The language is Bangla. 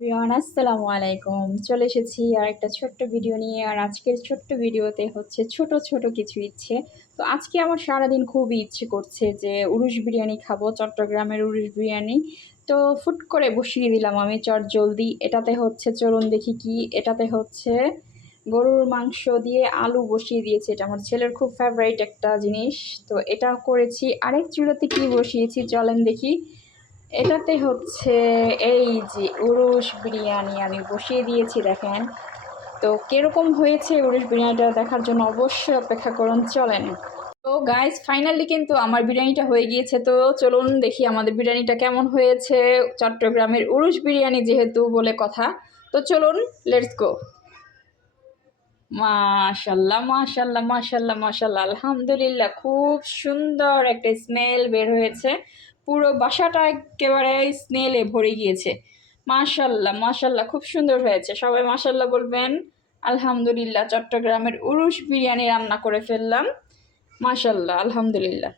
আসসালামু আলাইকুম। চলে এসেছি আরেকটা ছোট্ট ভিডিও নিয়ে। আর আজকের ছোট্ট ভিডিওতে হচ্ছে ছোট, ছোট কিছু ইচ্ছে। তো আজকে আমার সারাদিন খুবই ইচ্ছে করছে যে উরুশ বিরিয়ানি খাবো, চট্টগ্রামের উরুশ বিরিয়ানি। তো ফুট করে বসিয়ে দিলাম আমি চটজলদি। এটাতে হচ্ছে চলুন দেখি কি, এটাতে হচ্ছে গরুর মাংস দিয়ে আলু বসিয়ে দিয়েছি। এটা আমার ছেলের খুব ফেভারিট একটা জিনিস। তো এটা করেছি। আরেক চুলাতে কি বসিয়েছি চলেন দেখি। এটাতে হচ্ছে এই যে উরুশ বিরিয়ানি আমি বসিয়ে দিয়েছি দেখেন। তো কিরকম হয়েছে উরুশ বিরিয়ানিটা দেখার জন্য অবশ্যই অপেক্ষা করুন, চলেন। তো গাইস ফাইনালি কিন্তু আমার বিরিয়ানিটা হয়ে গিয়েছে। তো চলুন দেখি আমাদের বিরিয়ানিটা কেমন হয়েছে। চট্টগ্রামের উরুশ বিরিয়ানি যেহেতু বলে কথা, তো চলুন, লেটস গো। মাশাল্লাহ মাশাল্লাহ মাশাল্লাহ মাশাল্লাহ, আলহামদুলিল্লাহ, খুব সুন্দর একটা স্মেল বের হয়েছে। পুরো বাসাটা একেবারে স্মেলে ভরে গিয়েছে। মাশাল্লাহ মাশাল্লাহ, খুব সুন্দর হয়েছে। সবাই মাশাল্লাহ বলবেন। আলহামদুলিল্লাহ, চট্টগ্রামের উরুশ বিরিয়ানি রান্না করে ফেললাম। মাশাল্লাহ, আলহামদুলিল্লাহ।